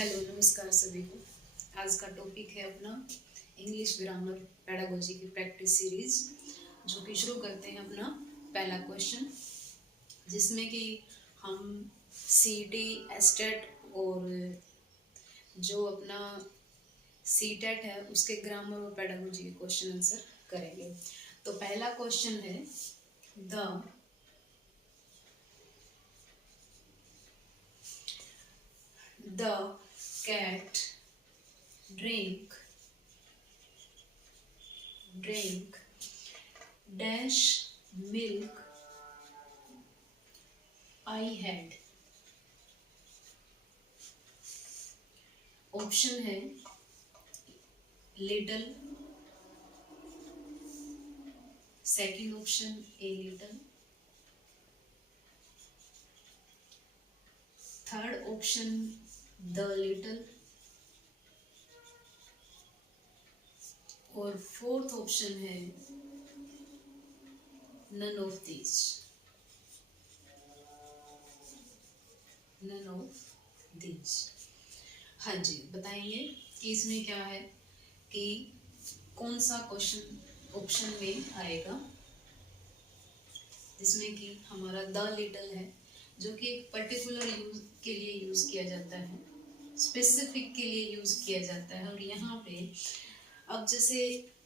Hello नमस्कार सभी को। आज का टॉपिक है अपना इंग्लिश ग्रामर पेडागोजी की प्रैक्टिस सीरीज, जो कि शुरू करते हैं अपना पहला क्वेश्चन, जिसमें कि हम सीटी एस्टेट और जो अपना सीटेट है उसके ग्रामर और पेडागोजी के क्वेश्चन आंसर करेंगे। तो पहला क्वेश्चन है, the cat drink dash milk I had। Option है little, second option a little, third option the little और फोर्थ ऑप्शन है नन ऑफ दीज। हाँ जी, बताइए कि इसमें क्या है, कि कौन सा क्वेश्चन ऑप्शन में आएगा, जिसमें कि हमारा द लिटल है, जो कि एक पर्टिकुलर यूज के लिए यूज किया जाता है, स्पेसिफिक के लिए यूज किया जाता है। और यहाँ पे अब जैसे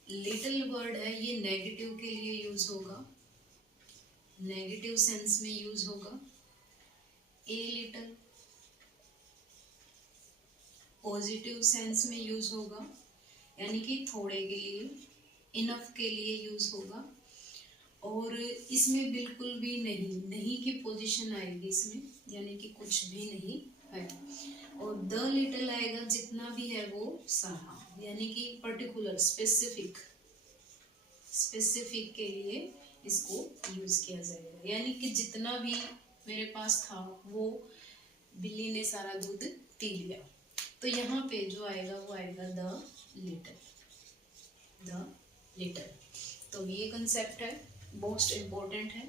लिटिल वर्ड है, ये नेगेटिव के लिए यूज होगा, नेगेटिव सेंस में यूज होगा। ए लिटिल पॉजिटिव सेंस में यूज होगा, यानी कि थोड़े के लिए, इनफ के लिए यूज होगा। और इसमें बिल्कुल भी नहीं की पोजीशन आएगी इसमें, यानी कि कुछ भी नहीं है। और द लिटिल आएगा, जितना भी है वो सारा, यानी कि पर्टिकुलर स्पेसिफिक के लिए इसको यूज किया जाएगा। यानी कि जितना भी मेरे पास था वो बिल्ली ने सारा दूध पी लिया। तो यहाँ पे जो आएगा वो आएगा द लिटिल। तो ये कंसेप्ट है, मोस्ट इम्पोर्टेंट है।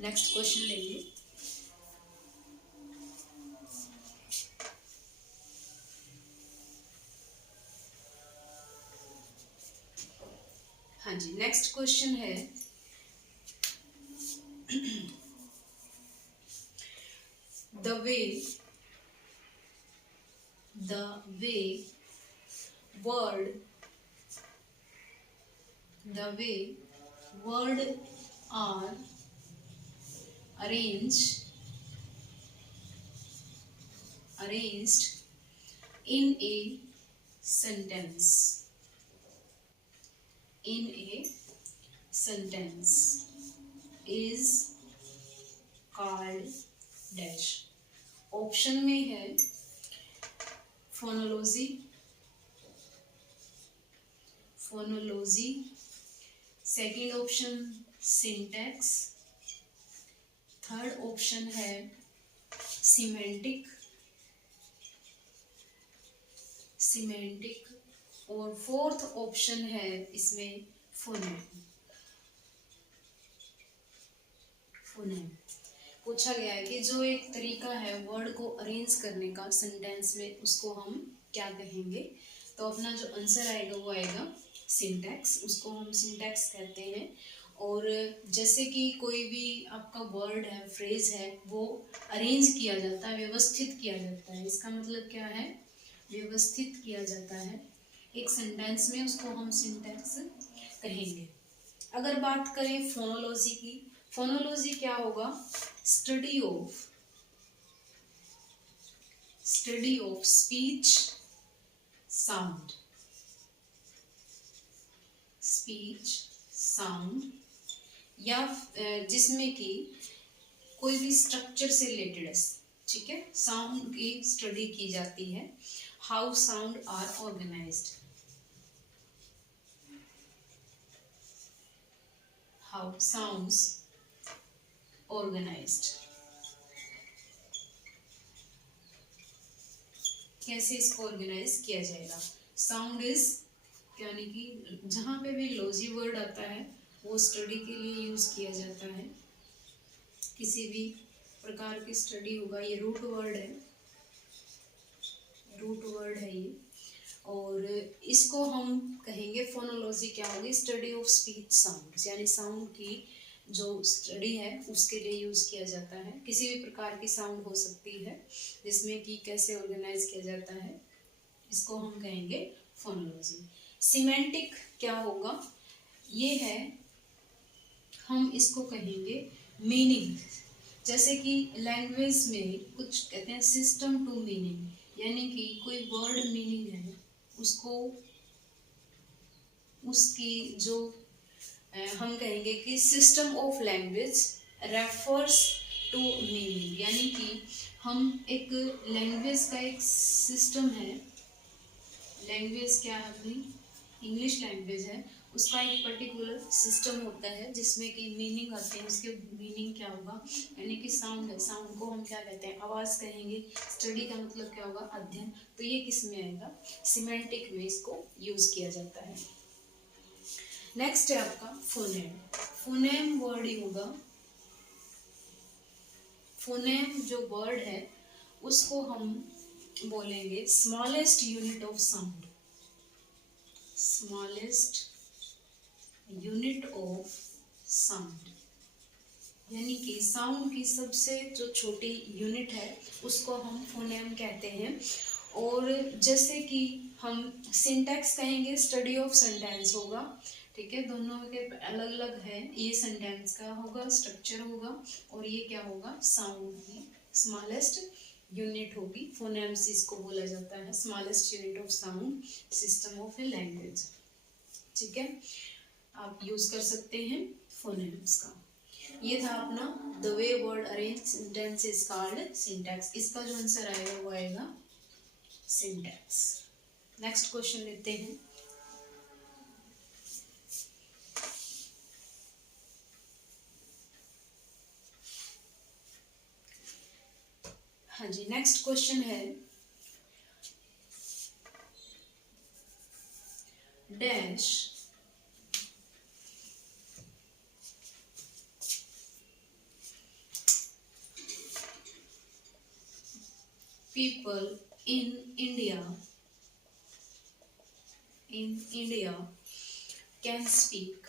नेक्स्ट क्वेश्चन लेंगे। हाँ जी, नेक्स्ट क्वेश्चन है, the way word are arranged in a sentence is called dash। Option में है phonology, second option syntax, third option है सिमेंटिक और फोर्थ ऑप्शन है इसमें फोनेम। पूछा गया है कि जो एक तरीका है वर्ड को अरेंज करने का सेंटेंस में, उसको हम क्या कहेंगे। तो अपना जो आंसर आएगा वो आएगा सिंटैक्स, उसको हम सिंटैक्स कहते हैं। और जैसे कि कोई भी आपका वर्ड है, फ्रेज है, वो अरेंज किया जाता है, व्यवस्थित किया जाता है। इसका मतलब क्या है, व्यवस्थित किया जाता है एक सेंटेंस में, उसको हम सिंटैक्स कहेंगे। अगर बात करें फोनोलॉजी की, फोनोलॉजी क्या होगा, स्टडी ऑफ स्पीच साउंड, या जिसमें कि कोई भी स्ट्रक्चर से रिलेटेड है, ठीक है, साउंड की स्टडी की जाती है। How sound are organised, how sounds organised, कैसे इसको ऑर्गेनाइज किया जाएगा। साउंड इज, यानी कि जहाँ पे भी लॉजी वर्ड आता है वो स्टडी के लिए यूज किया जाता है। किसी भी प्रकार की स्टडी होगा, ये रूट वर्ड है, रूट वर्ड है ये। और इसको हम कहेंगे फोनोलॉजी क्या होगी, स्टडी ऑफ स्पीच साउंड्स, यानी साउंड की जो स्टडी है उसके लिए यूज़ किया जाता है। किसी भी प्रकार की साउंड हो सकती है जिसमें कि कैसे ऑर्गेनाइज किया जाता है, इसको हम कहेंगे फोनोलॉजी। सिमेंटिक क्या होगा, ये है, हम इसको कहेंगे मीनिंग। जैसे कि लैंग्वेज में कुछ कहते हैं सिस्टम टू मीनिंग, यानी कि कोई वर्ड मीनिंग है उसको, उसकी जो हम कहेंगे कि system of language refers to meaning, यानी कि हम एक लैंग्वेज का एक सिस्टम है, लैंग्वेज क्या है अपनी इंग्लिश लैंग्वेज है, उसका एक पर्टिकुलर सिस्टम होता है जिसमें कि मीनिंग आते हैं, उसके मीनिंग क्या होगा, यानी कि साउंड है, साउंड को हम क्या कहते हैं, आवाज़ कहेंगे। स्टडी का मतलब क्या होगा, अध्ययन। तो ये किस में आएगा, सिमेंटिक में इसको यूज किया जाता है। नेक्स्ट है आपका फोनेम। फोनेम वर्ड ही होगा, फोनेम जो वर्ड है उसको हम बोलेंगे smallest unit of sound, smallest unit of sound, यानी कि साउंड की सबसे जो छोटी यूनिट है उसको हम फोनेम कहते हैं। और जैसे कि हम सिंटैक्स कहेंगे, स्टडी ऑफ सेंटेंस होगा, ठीक है, दोनों के अलग अलग है, ये सेंटेंस का होगा, स्ट्रक्चर होगा, और ये क्या होगा, साउंड की स्मॉलेस्ट यूनिट होगी। फोनेम्स इसको बोला जाता है, smallest unit of sound system of a language, ठीक है, आप यूज कर सकते हैं फोनेम्स का। ये था अपना the way word arrange sentence is called syntax. इसका जो आंसर आएगा वो आएगा सिंटैक्स। नेक्स्ट क्वेश्चन लेते हैं। हाँ जी, नेक्स्ट क्वेश्चन है, dash people in India can speak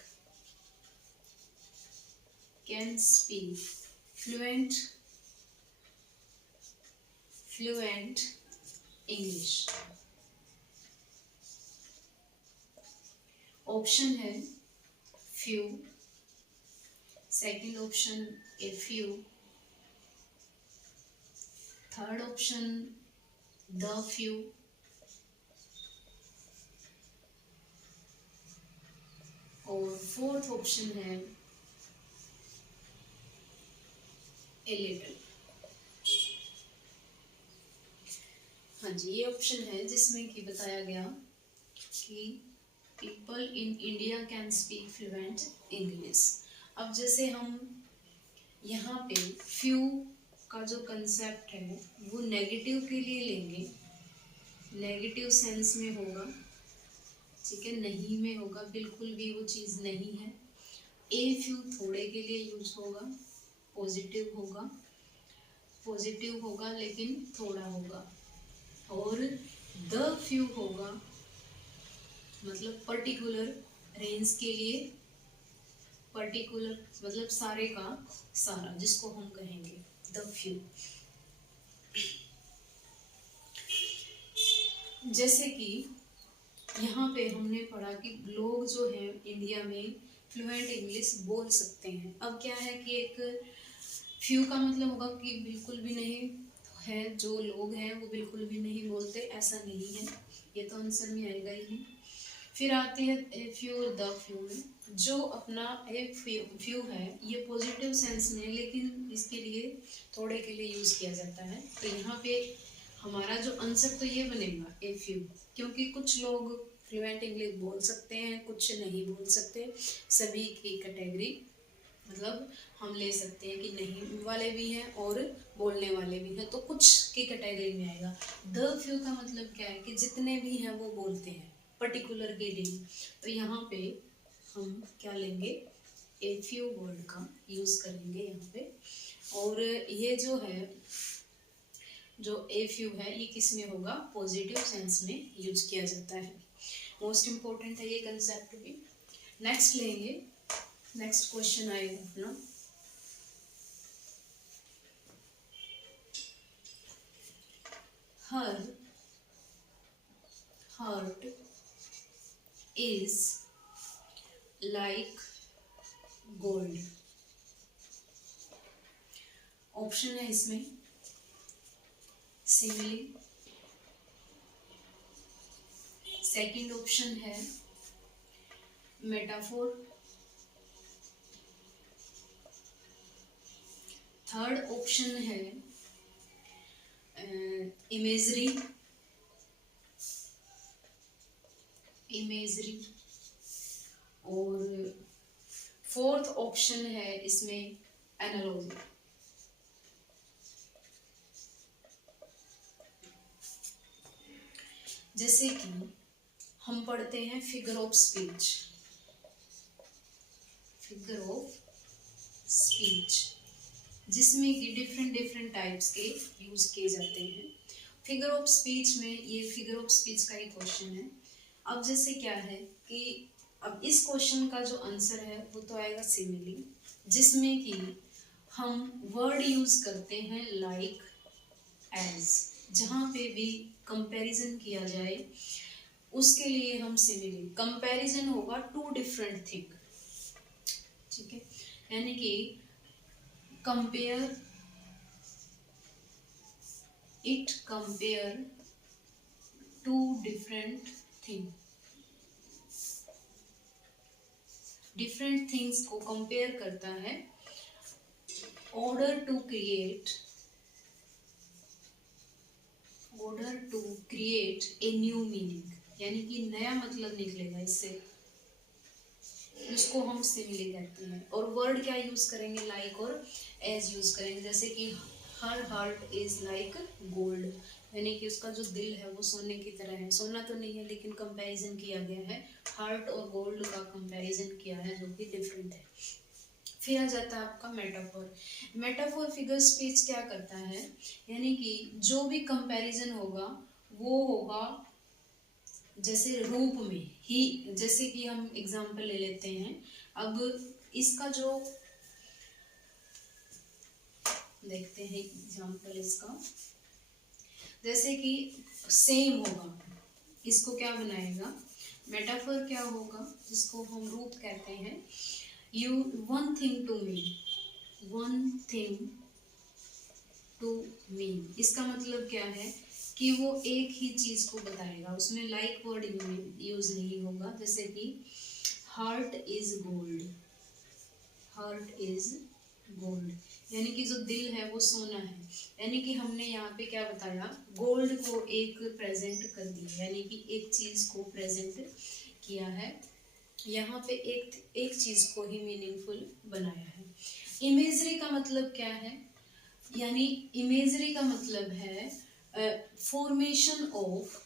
fluent English। Option है few, second option a few, third option the few, और फोर्थ ऑप्शन है a little। हाँ जी, ये ऑप्शन है जिसमें कि बताया गया कि people in India can speak fluent English. अब जैसे हम यहाँ पे फ्यू का जो कंसेप्ट है वो नेगेटिव के लिए लेंगे, नेगेटिव सेंस में होगा, ठीक है, नहीं में होगा, बिल्कुल भी वो चीज़ नहीं है। ए फ्यू थोड़े के लिए यूज होगा, पॉजिटिव होगा लेकिन थोड़ा होगा, और द फ्यू होगा मतलब पर्टिकुलर रेंज के लिए, पर्टिकुलर मतलब सारे का सारा, जिसको हम कहेंगे द फ्यू। जैसे कि यहाँ पे हमने पढ़ा कि लोग जो हैं इंडिया में फ्लुएंट इंग्लिश बोल सकते हैं। अब क्या है कि एक फ्यू का मतलब होगा कि बिल्कुल भी नहीं है, जो लोग हैं वो बिल्कुल भी नहीं बोलते, ऐसा नहीं है, ये तो आंसर में आएगा ही नहीं। फिर आती है ए फ्यू और द फ्यू में, जो अपना एक फ्यू है ये पॉजिटिव सेंस में, लेकिन इसके लिए थोड़े के लिए यूज़ किया जाता है। तो यहाँ पे हमारा जो आंसर तो ये बनेगा ए फ्यू, क्योंकि कुछ लोग फ्लुएंट इंग्लिश बोल सकते हैं, कुछ नहीं बोल सकते, सभी की कैटेगरी मतलब हम ले सकते हैं कि नहीं वाले भी हैं और बोलने वाले भी हैं, तो कुछ की कैटेगरी में आएगा। द फ्यू का मतलब क्या है कि जितने भी हैं वो बोलते हैं पर्टिकुलर के लिए, तो यहाँ पे हम क्या लेंगे, ए फ्यू वर्ड का यूज़ करेंगे यहाँ पे। और ये जो है जो ए फ्यू है ये किस में होगा, पॉजिटिव सेंस में यूज किया जाता है। मोस्ट इम्पोर्टेंट है ये कंसेप्ट भी। नेक्स्ट लेंगे, नेक्स्ट क्वेश्चन आएगा अपना, her heart is like gold. Option है इसमें सिमिली, सेकंड ऑप्शन है मेटाफोर, थर्ड ऑप्शन है इमेजरी, और फोर्थ ऑप्शन है इसमें एनालॉजी। जैसे कि हम पढ़ते हैं फिगर ऑफ स्पीच, जिसमें कि डिफरेंट टाइप्स के यूज किए जाते हैं। फिगर ऑफ स्पीच में ये फिगर ऑफ स्पीच का ही क्वेश्चन है। अब जैसे क्या है कि अब इस क्वेश्चन का जो आंसर है वो तो आएगा सिमिली, जिसमें कि हम वर्ड यूज करते हैं लाइक, एज, जहाँ पे भी कंपैरिजन किया जाए उसके लिए हम सिमिली, कंपैरिजन होगा टू डिफरेंट थिंग, ठीक है, यानी कि कंपेयर टू डिफरेंट थिंग्स को कंपेयर करता है, order to create a new meaning, यानी कि नया मतलब निकलेगा इससे, उसको हम सिमिली कहते हैं। और वर्ड क्या यूज करेंगे, लाइक और एज यूज करेंगे। जैसे कि her heart is like gold, यानी कि उसका जो दिल है वो सोने की तरह है। सोना तो नहीं है लेकिन कंपैरिजन किया गया है, हार्ट और गोल्ड का कंपैरिजन किया है जो कि डिफरेंट है। फिर आ जाता है आपका मेटाफोर फिगर स्पीच क्या करता है, यानी कि जो भी कंपैरिजन होगा वो होगा जैसे रूप में ही, जैसे कि हम एग्जांपल ले लेते हैं। अब इसका जो देखते हैं एग्जांपल इसका, जैसे कि सेम होगा, इसको क्या बनाएगा, मेटाफर क्या होगा, जिसको हम रूप कहते हैं। वन थिंग टू मी, इसका मतलब क्या है कि वो एक ही चीज को बताएगा, उसमें लाइक वर्ड यूज नहीं होगा। जैसे कि हार्ट इज गोल्ड, यानी कि जो दिल है वो सोना है, यानी कि हमने यहाँ पे क्या बताया, गोल्ड को एक प्रेजेंट कर दिया, यानी कि एक चीज को प्रेजेंट किया है, यहाँ पे एक चीज को ही मीनिंगफुल बनाया है। इमेजरी का मतलब क्या है, यानी इमेजरी का मतलब है फॉर्मेशन ऑफ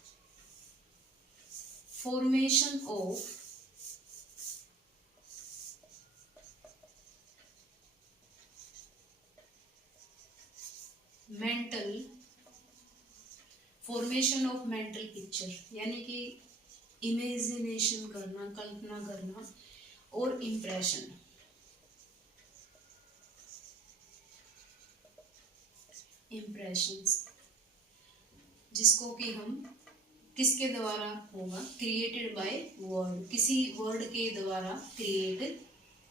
मेंटल पिक्चर, यानी कि इमेजिनेशन करना, कल्पना करना, और इम्प्रेशंस, जिसको कि हम किसके द्वारा होगा, क्रिएटेड बाय वर्ड, किसी वर्ड के द्वारा क्रिएट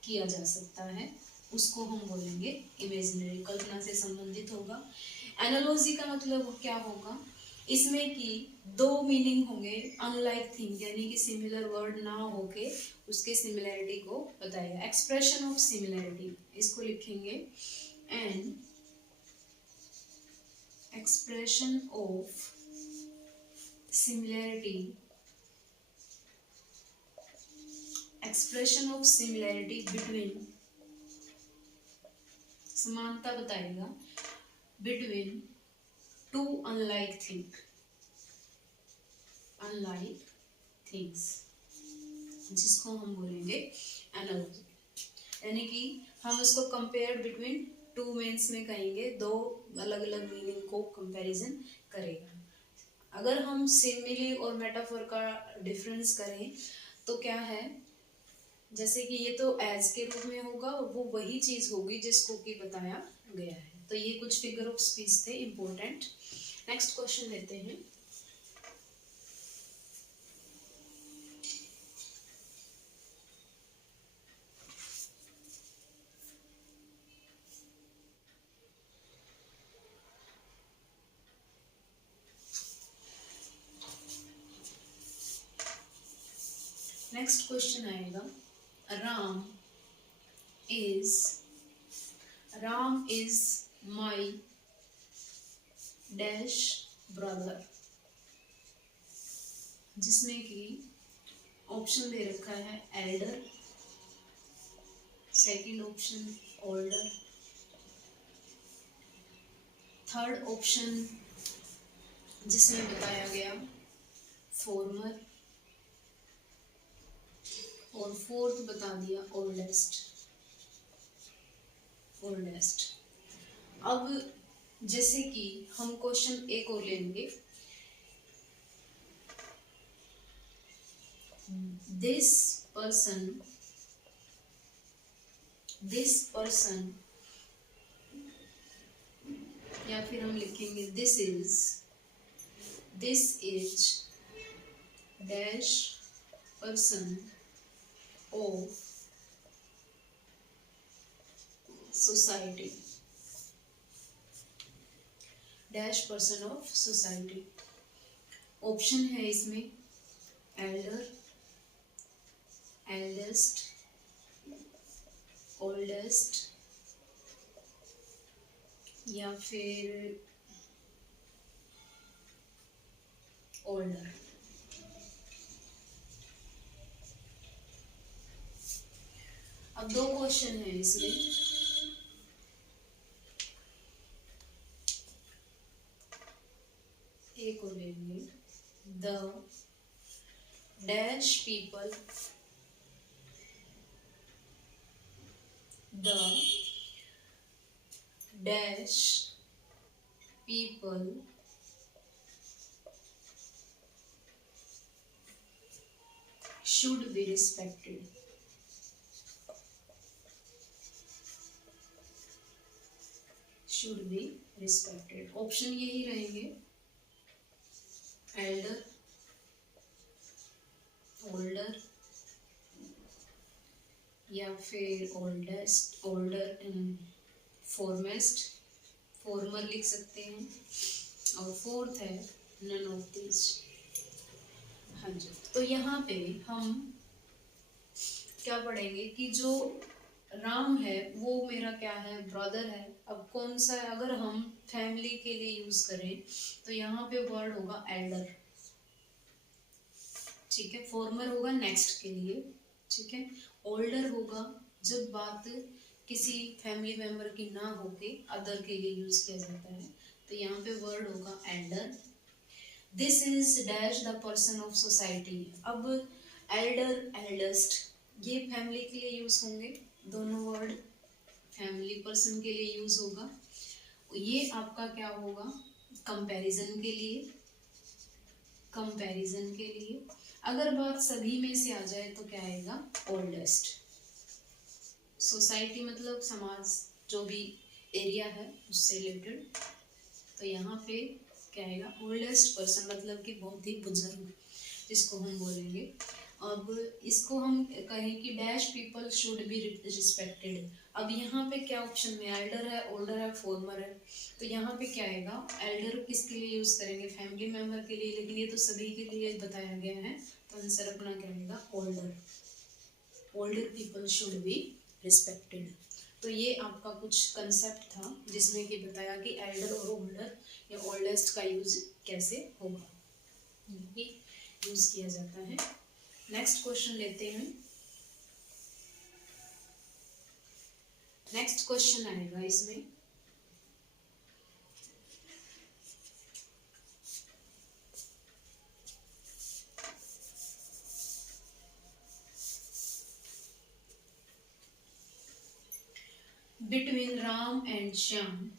किया जा सकता है, उसको हम बोलेंगे इमेजिनरी, कल्पना से संबंधित होगा। एनालॉजी का मतलब क्या होगा, इसमें कि दो मीनिंग होंगे, अनलाइक थिंग, यानी कि सिमिलर वर्ड ना होके उसके सिमिलैरिटी को बताएगा। एक्सप्रेशन ऑफ सिमिलैरिटी, इसको लिखेंगे and expression of similarity between, समानता बताएगा बिटवीन टू अनलाइक थिंग्स, जिसको हम बोलेंगे एनालॉजी, यानी कि हम उसको कंपेयर बिटवीन टू मीन्स में कहेंगे, दो अलग अलग मीनिंग को कंपैरिजन करेगा। अगर हम सिमिली और मेटाफोर का डिफरेंस करें तो क्या है, जैसे कि ये तो एज के रूप में होगा, वो वही चीज होगी जिसको कि बताया गया है। तो ये कुछ फिगर ऑफ स्पीच थे इम्पोर्टेंट। नेक्स्ट क्वेश्चन लेते हैं। नेक्स्ट क्वेश्चन आएगा, Ram is my dash brother, जिसमें कि ऑप्शन दे रखा है Elder, second option older, third option जिसमें बताया गया फॉर्मर, और फोर्थ बता दिया ओल्डेस्ट। अब जैसे कि हम क्वेश्चन एक और लेंगे, दिस पर्सन या फिर हम लिखेंगे this is dash person of society, dash person of society. Option है इसमें एल्डर, एल्डेस्ट, ओल्डेस्ट या फिर ओल्डर। अब दो क्वेश्चन है इसमें, एक और लेंगे, the dash people, the dash people should be respected, should be respected। Option यही रहेंगे एल्डर, ओल्डर या फिर ओल्डेस्ट, ओल्डर एंड फॉरमेस्ट, फॉर्मर लिख सकते हैं, और फोर्थ है नन ऑफ दिस। हाँ जी, तो यहाँ पे हम क्या पढ़ेंगे कि जो राम है वो मेरा क्या है, ब्रदर है। अब कौन सा है, अगर हम फैमिली के लिए यूज करें तो यहाँ पे वर्ड होगा एल्डर, ठीक है। फॉर्मर होगा नेक्स्ट के लिए, ठीक है। ओल्डर होगा जब बात किसी फैमिली मेंबर की ना होके अदर के लिए यूज किया जाता है, तो यहाँ पे वर्ड होगा Elder. This is dash the person of society. अब एल्डर, एल्डेस्ट ये फैमिली के लिए यूज होंगे, दोनों वर्ड फैमिली पर्सन के लिए यूज होगा। ये आपका क्या होगा, कंपैरिजन के लिए, कंपैरिजन के लिए। अगर बात सभी में से आ जाए तो क्या आएगा, ओल्डेस्ट। सोसाइटी मतलब समाज, जो भी एरिया है उससे रिलेटेड, तो यहाँ पे क्या आएगा, ओल्डेस्ट पर्सन मतलब कि बहुत ही बुजुर्ग, जिसको हम बोलेंगे। अब इसको हम कहें कि dash people should be respected. अब यहाँ पे क्या ऑप्शन में एल्डर है, ओल्डर है, फॉर्मर है, तो यहाँ पे क्या आएगा, एल्डर किसके लिए यूज करेंगे, फैमिली मेंबर के लिए, लेकिन ये तो सभी के लिए बताया गया है, तो आंसर अपना क्या आएगा, older. Older people should be respected. तो ये आपका कुछ कंसेप्ट था जिसमें कि बताया कि एल्डर और ओल्डर या ओल्डेस्ट का यूज कैसे होगा, ये यूज किया जाता है। नेक्स्ट क्वेश्चन लेते हैं। नेक्स्ट क्वेश्चन आएगा इसमें, between Ram and Shyam,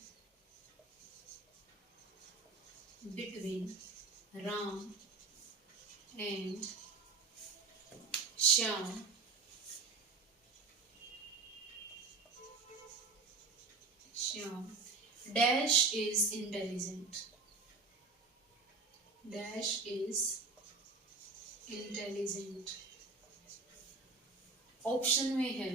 between Ram and Shyam dash is intelligent, dash is intelligent। Option में है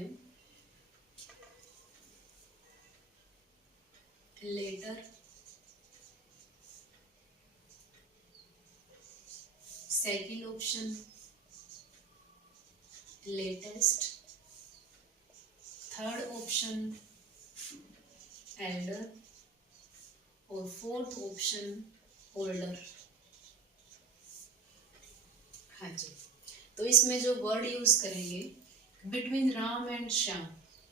latter, second option latest, third option elder और फोर्थ ऑप्शन ओल्डर। हाँ जी, तो इसमें जो वर्ड यूज करेंगे between Ram and Shyam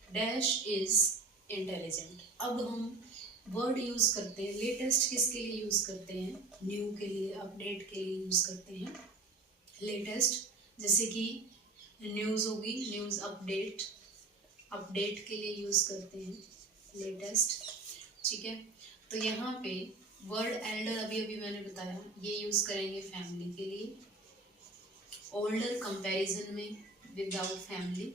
dash is intelligent. अब हम वर्ड यूज करते हैं लेटेस्ट, किसके लिए यूज करते हैं? न्यू के लिए, अपडेट के लिए यूज करते हैं लेटेस्ट। जैसे कि न्यूज होगी, न्यूज अपडेट, अपडेट के लिए यूज करते हैं लेटेस्ट। ठीक है, तो यहाँ पे वर्ड एल्डर अभी अभी मैंने बताया, ये यूज करेंगे फैमिली के लिए। ओल्डर कंपैरिजन में विदाउट फैमिली,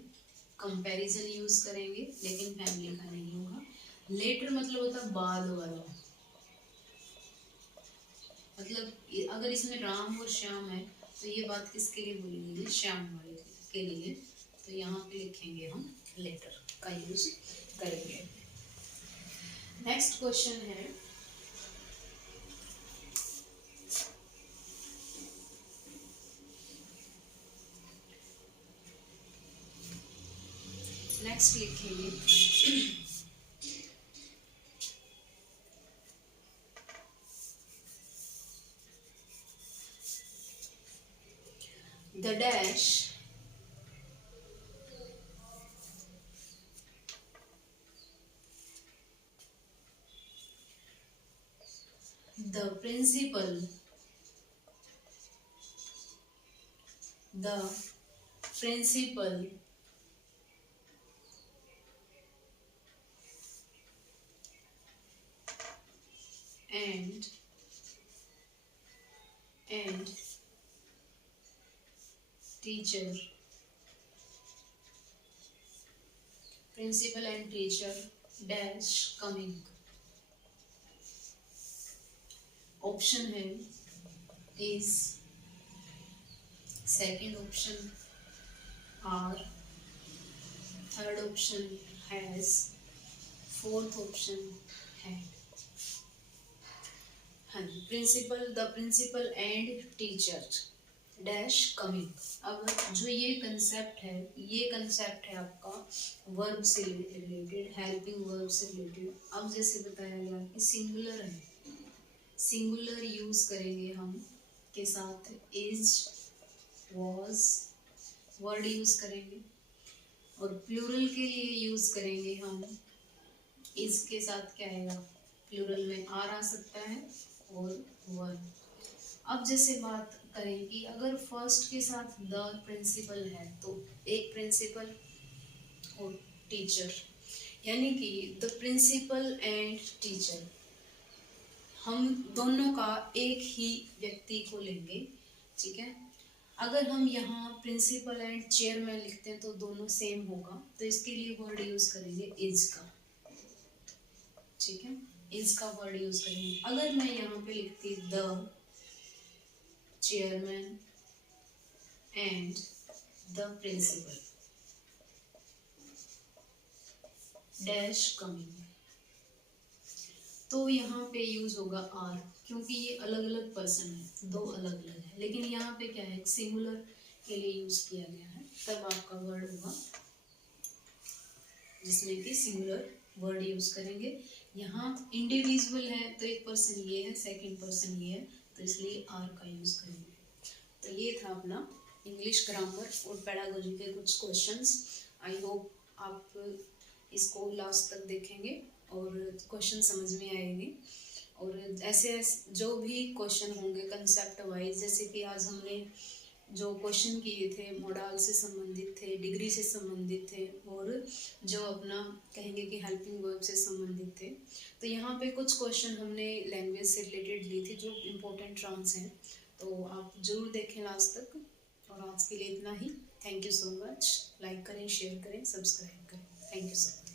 कंपैरिजन यूज करेंगे लेकिन फैमिली का नहीं होगा। लेटर मतलब होता है बाद वाला, मतलब अगर इसमें राम और श्याम है तो ये बात किसके लिए बोली गई है? श्याम वाले के लिए। तो यहाँ पे लिखेंगे हम लेटर का यूज करेंगे। नेक्स्ट क्वेश्चन है नेक्स्ट लिखेंगे the dash the principal and teacher, principal and teacher dash coming। Option है is, second option are, third option has, fourth option है। हाँ, principal, the principal and teacher dash coming. अब जो ये concept है आपका वर्ब से रिलेटेड, हेल्पिंग वर्ब से रिलेटेड। अब जैसे बताया गया कि सिंगुलर है, सिंगुलर यूज करेंगे हम के साथ इज, वॉज वर्ड यूज करेंगे, और प्लूरल के लिए यूज करेंगे हम इज के साथ क्या आएगा? प्लूरल में आर आ सकता है और वर। अब जैसे बात करें कि अगर फर्स्ट के साथ द प्रिंसिपल है तो एक प्रिंसिपल और टीचर, यानी कि द प्रिंसिपल एंड टीचर, हम दोनों का एक ही व्यक्ति को लेंगे। ठीक है, अगर हम यहाँ प्रिंसिपल एंड चेयरमैन लिखते हैं तो दोनों सेम होगा, तो इसके लिए वर्ड यूज करेंगे इज का। ठीक है, इज का वर्ड यूज करेंगे। अगर मैं यहाँ पे लिखती the chairman and the principal dash coming, तो यहाँ पे यूज होगा आर, क्योंकि ये अलग अलग पर्सन है, दो अलग अलग है। लेकिन यहाँ पे क्या है, सिंगुलर के लिए यूज किया गया है, तब आपका वर्ड होगा जिसमें कि सिंगुलर वर्ड यूज करेंगे। यहाँ इंडिविजुअल है तो एक पर्सन ये है, सेकंड पर्सन ये है, तो इसलिए आर का यूज करेंगे। तो ये था अपना इंग्लिश ग्रामर और पेडागोजी के कुछ क्वेश्चंस। आई होप आप इसको लास्ट तक देखेंगे और क्वेश्चन समझ में आएंगे। और ऐसे जो भी क्वेश्चन होंगे कंसेप्ट वाइज, जैसे कि आज हमने जो क्वेश्चन किए थे मोडाल से संबंधित थे, डिग्री से संबंधित थे, और जो अपना कहेंगे कि हेल्पिंग वर्ब से संबंधित थे। तो यहाँ पे कुछ क्वेश्चन हमने लैंग्वेज से रिलेटेड लिए थे जो इम्पोर्टेंट टर्म्स हैं, तो आप ज़रूर देखें लास्ट तक। और आज के लिए इतना ही। Thank you so much. Like करें, शेयर करें, सब्सक्राइब करें। Thank you so much.